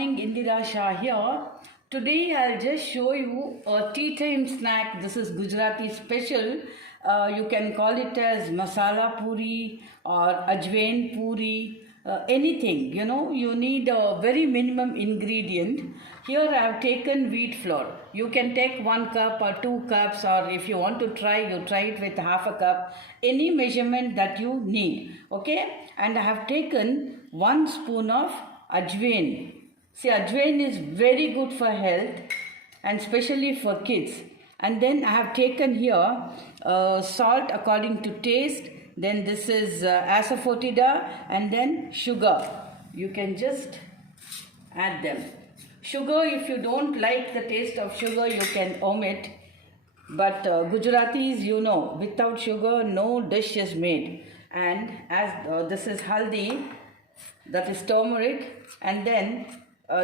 morning, Indira Shah here. Today I'll just show you a tea time snack. This is Gujarati special. You can call it as masala puri or ajwain puri, anything. You need a very minimum ingredient. Here I have taken wheat flour. You can take 1 cup or 2 cups, or if you want to try, you try it with half a cup. Any measurement that you need. Okay? And I have taken 1 spoon of ajwain. See, ajwain is very good for health and especially for kids. And then I have taken here salt according to taste. Then this is asafoetida, and then sugar. You can just add them. Sugar, if you don't like the taste of sugar, you can omit. But Gujaratis, without sugar, no dish is made. And as this is haldi, that is turmeric, and then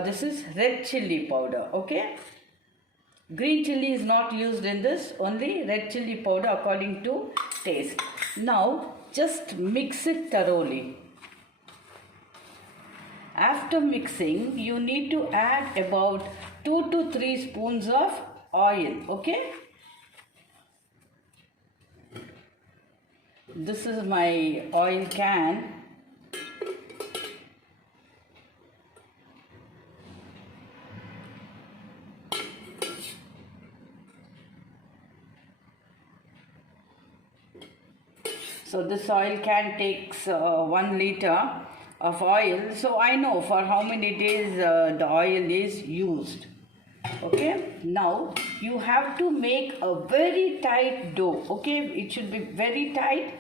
this is red chilli powder. Okay, green chilli is not used in this, only red chilli powder according to taste. Now just mix it thoroughly. After mixing, you need to add about 2 to 3 spoons of oil. Okay, this is my oil can. So this oil can takes 1 liter of oil. So I know for how many days the oil is used. Okay, now you have to make a very tight dough. Okay, it should be very tight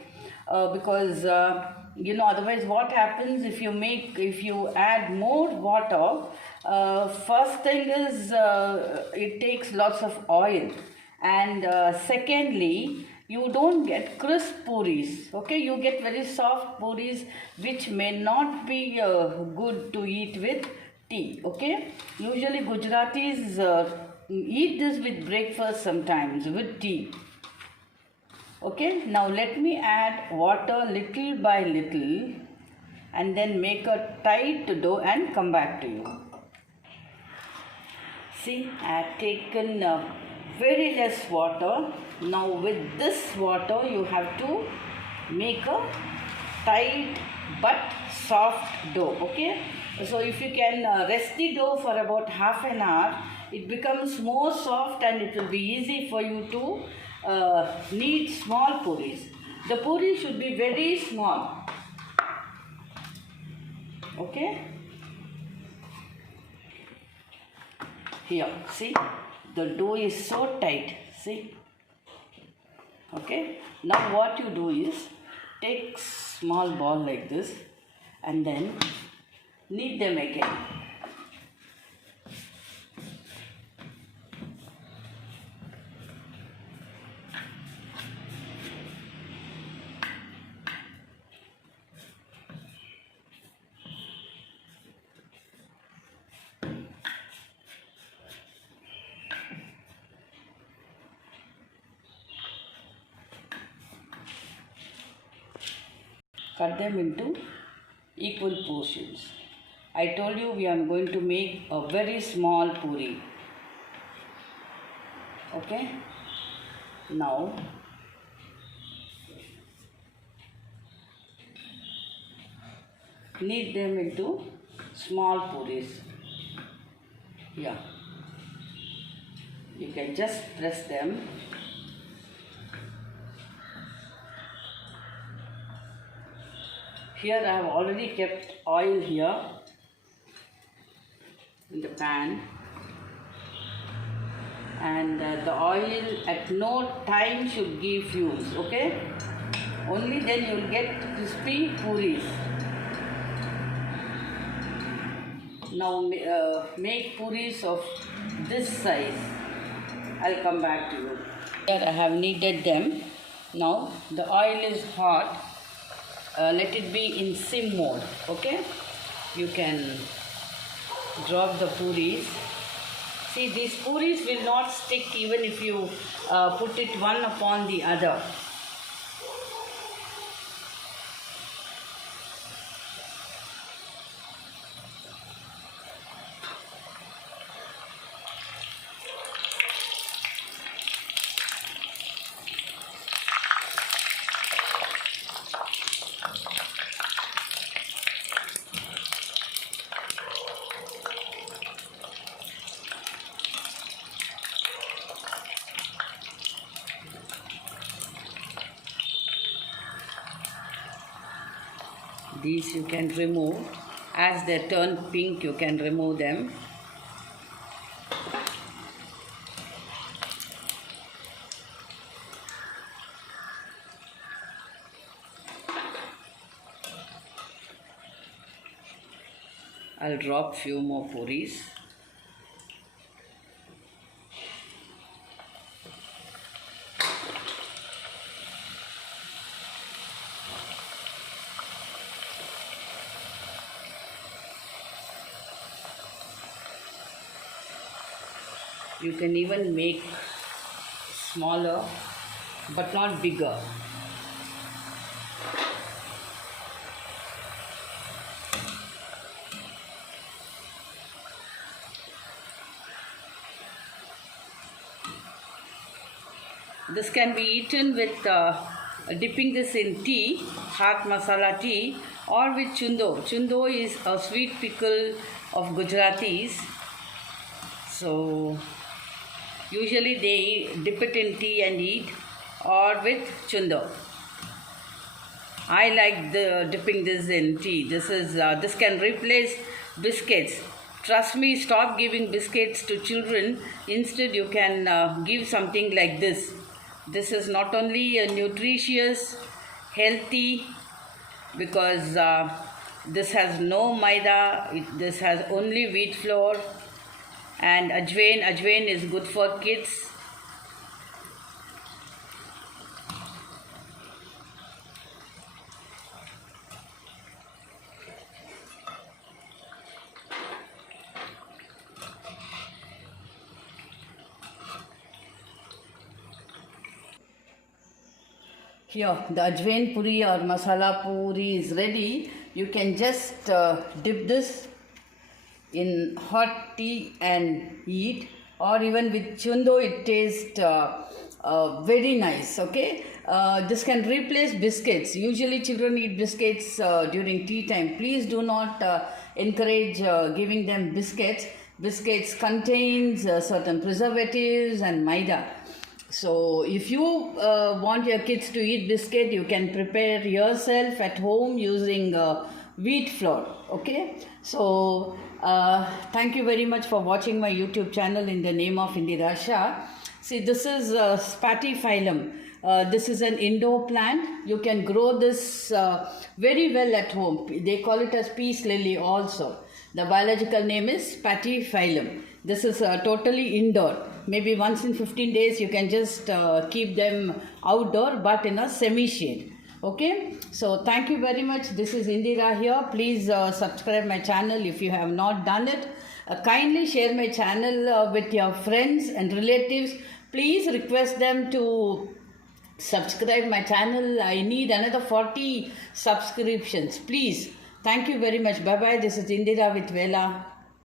because otherwise what happens if you add more water. First thing is it takes lots of oil, and secondly, you don't get crisp puris. Okay, you get very soft puris which may not be good to eat with tea. Okay, usually Gujaratis eat this with breakfast, sometimes with tea. Okay, now let me add water little by little and then make a tight dough and come back to you. See, I have taken very less water. Now with this water you have to make a tight but soft dough. Okay, so if you can rest the dough for about half an hour, it becomes more soft and it will be easy for you to knead small puris. The puri should be very small. Okay, here, see, the dough is so tight. See, okay, now what you do is take small ball like this and then knead them again. Cut them into equal portions. I told you we are going to make a very small puri. Okay, now knead them into small puris. Yeah, you can just press them. Here I have already kept oil here in the pan, and the oil at no time should give fumes. Okay, only then you will get crispy puris. Now make puris of this size. I'll come back to you. Here I have kneaded them. Now the oil is hot. Let it be in sim mode. Okay, you can drop the puris. See, these puris will not stick even if you put it one upon the other. These you can remove. As they turn pink, you can remove them. I'll drop few more puris. You can even make smaller but not bigger. This can be eaten with dipping this in tea, hot masala tea, or with chundo. Chundo is a sweet pickle of Gujaratis. So usually they dip it in tea and eat, or with chundo. I like dipping this in tea. This can replace biscuits. Trust me, stop giving biscuits to children. Instead, you can give something like this. This is not only nutritious, healthy, because this has no maida. This has only wheat flour and ajwain. Ajwain is good for kids. Here, the ajwain puri or masala puri is ready. You can just dip this in hot tea and eat, or even with chundo it tastes very nice. Okay, this can replace biscuits. Usually children eat biscuits during tea time. Please do not encourage giving them biscuits. Biscuits contains certain preservatives and maida. So if you want your kids to eat biscuit, you can prepare yourself at home using wheat flour. Okay, so thank you very much for watching my YouTube channel in the name of Indira Shah. See, this is Spathiphyllum. This is an indoor plant. You can grow this very well at home. They call it as peace lily also. The biological name is Spathiphyllum. This is totally indoor. Maybe once in 15 days you can just keep them outdoor, but in a semi-shade. Okay, so thank you very much. This is Indira here. Please subscribe my channel if you have not done it. Kindly share my channel with your friends and relatives. Please request them to subscribe my channel. I need another 40 subscriptions. Please. Thank you very much. Bye bye. This is Indira with Vela.